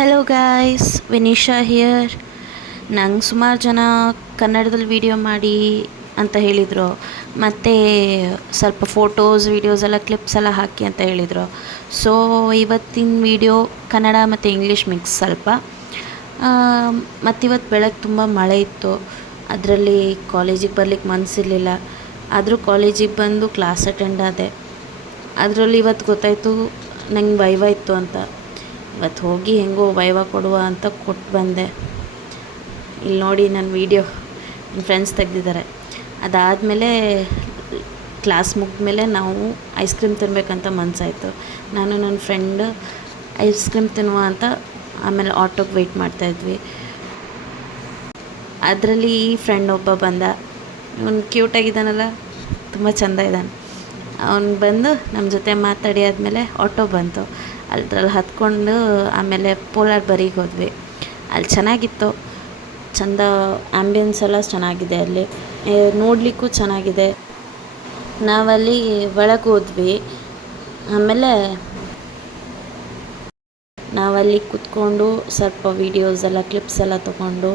Hello guys, Vinisha here. ನಂಗೆ ಸುಮಾರು ಜನ ಕನ್ನಡದಲ್ಲಿ ವೀಡಿಯೋ ಮಾಡಿ ಅಂತ ಹೇಳಿದರು, ಮತ್ತು ಸ್ವಲ್ಪ ಫೋಟೋಸ್ ವೀಡಿಯೋಸ್ ಎಲ್ಲ ಕ್ಲಿಪ್ಸ್ ಎಲ್ಲ ಹಾಕಿ ಅಂತ ಹೇಳಿದರು. ಸೊ ಇವತ್ತಿನ ವೀಡಿಯೋ ಕನ್ನಡ ಮತ್ತು ಇಂಗ್ಲೀಷ್ ಮಿಕ್ಸ್ ಸ್ವಲ್ಪ. ಮತ್ತಿವತ್ತು ಬೆಳಗ್ಗೆ ತುಂಬ ಮಳೆ ಇತ್ತು, ಅದರಲ್ಲಿ ಕಾಲೇಜಿಗೆ ಬರ್ಲಿಕ್ಕೆ ಮನಸ್ಸಿರಲಿಲ್ಲ. ಆದರೂ ಕಾಲೇಜಿಗೆ ಬಂದು ಕ್ಲಾಸ್ ಅಟೆಂಡ್ ಆದೆ. ಅದರಲ್ಲಿ ಇವತ್ತು ಗೊತ್ತಾಯಿತು ನಂಗೆ ವೈವಾ ಇತ್ತು ಅಂತ. ಇವತ್ತು ಹೋಗಿ ಹೆಂಗೋ ವೈವಾ ಕೊಡುವ ಅಂತ ಕೊಟ್ಟು ಬಂದೆ. ಇಲ್ಲಿ ನೋಡಿ ನನ್ನ ವೀಡಿಯೋ ನನ್ನ ಫ್ರೆಂಡ್ಸ್ ತೆಗೆದಿದ್ದಾರೆ. ಅದಾದಮೇಲೆ ಕ್ಲಾಸ್ ಮುಗಿದ್ಮೇಲೆ ನಾವು ಐಸ್ ಕ್ರೀಮ್ ತಿನ್ನಬೇಕಂತ ಮನಸ್ಸಾಯಿತು. ನಾನು ನನ್ನ ಫ್ರೆಂಡ್ ಐಸ್ ಕ್ರೀಮ್ ತಿನ್ನುವ ಅಂತ ಆಮೇಲೆ ಆಟೋಗೆ ವೆಯ್ಟ್ ಮಾಡ್ತಾಯಿದ್ವಿ. ಅದರಲ್ಲಿ ಈ ಫ್ರೆಂಡ್ ಒಬ್ಬ ಬಂದ. ಇವನು ಕ್ಯೂಟಾಗಿದ್ದಾನಲ್ಲ, ತುಂಬ ಚೆಂದ ಇದ್ದಾನೆ. ಅವನು ಬಂದು ನಮ್ಮ ಜೊತೆ ಮಾತಾಡಿ ಆದಮೇಲೆ ಆಟೋ ಬಂತು. ಅದ್ರಲ್ಲಿ ಹತ್ಕೊಂಡು ಆಮೇಲೆ ಪೋಲಾರ್ ಬರಿಗೆ ಹೋದ್ವಿ. ಅಲ್ಲಿ ಚೆನ್ನಾಗಿತ್ತು, ಚೆಂದ ಆ್ಯಂಬಿಯನ್ಸ್ ಎಲ್ಲ ಚೆನ್ನಾಗಿದೆ. ಅಲ್ಲಿ ನೋಡಲಿಕ್ಕೂ ಚೆನ್ನಾಗಿದೆ. ನಾವಲ್ಲಿ ಒಳಗೆ ಹೋದ್ವಿ. ಆಮೇಲೆ ನಾವಲ್ಲಿ ಕೂತ್ಕೊಂಡು ಸ್ವಲ್ಪ ವೀಡಿಯೋಸ್ ಎಲ್ಲ ಕ್ಲಿಪ್ಸ್ ಎಲ್ಲ ತೊಗೊಂಡು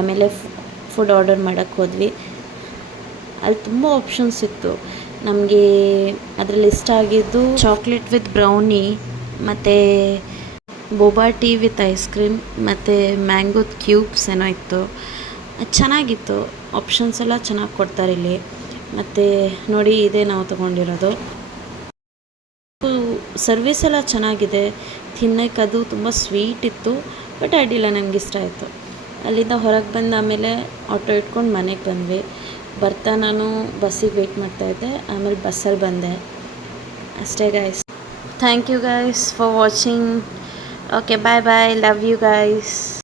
ಆಮೇಲೆ ಫುಡ್ ಆರ್ಡರ್ ಮಾಡೋಕ್ಕೆ ಹೋದ್ವಿ. ಅಲ್ಲಿ ತುಂಬ ಆಪ್ಷನ್ಸ್ ಇತ್ತು. ನಮಗೆ ಅದರಲ್ಲಿ ಇಷ್ಟ ಆಗಿದ್ದು ಚಾಕ್ಲೇಟ್ ವಿತ್ ಬ್ರೌನಿ, ಮತ್ತು ಬೋಬಾ ಟೀ ವಿತ್ ಐಸ್ ಕ್ರೀಮ್, ಮತ್ತು ಮ್ಯಾಂಗೋದ ಕ್ಯೂಬ್ಸ್ ಏನೋ ಇತ್ತು. ಅದು ಚೆನ್ನಾಗಿತ್ತು. ಆಪ್ಷನ್ಸ್ ಎಲ್ಲ ಚೆನ್ನಾಗಿ ಕೊಡ್ತಾರೆ ಇಲ್ಲಿ. ಮತ್ತು ನೋಡಿ, ಇದೇ ನಾವು ತೊಗೊಂಡಿರೋದು. ಸರ್ವಿಸ್ ಎಲ್ಲ ಚೆನ್ನಾಗಿದೆ. ತಿನ್ನೋಕ್ಕೆ ಅದು ತುಂಬ ಸ್ವೀಟ್ ಇತ್ತು, ಬಟ್ ಅಡ್ಡಿಲ್ಲ, ನನಗೆ ಇಷ್ಟ ಆಯಿತು. ಅಲ್ಲಿಂದ ಹೊರಗೆ ಬಂದು ಆಮೇಲೆ ಆಟೋ ಇಟ್ಕೊಂಡು ಮನೆಗೆ ಬಂದ್ವಿ. ಬರ್ತಾ ನಾನು ಬಸ್ಸಿಗೆ ವೆಯ್ಟ್ ಮಾಡ್ತಾಯಿದ್ದೆ. ಆಮೇಲೆ ಬಸ್ಸಲ್ಲಿ ಬಂದೆ ಅಷ್ಟೇ guys. Thank you guys for watching. Okay, bye bye, love you guys.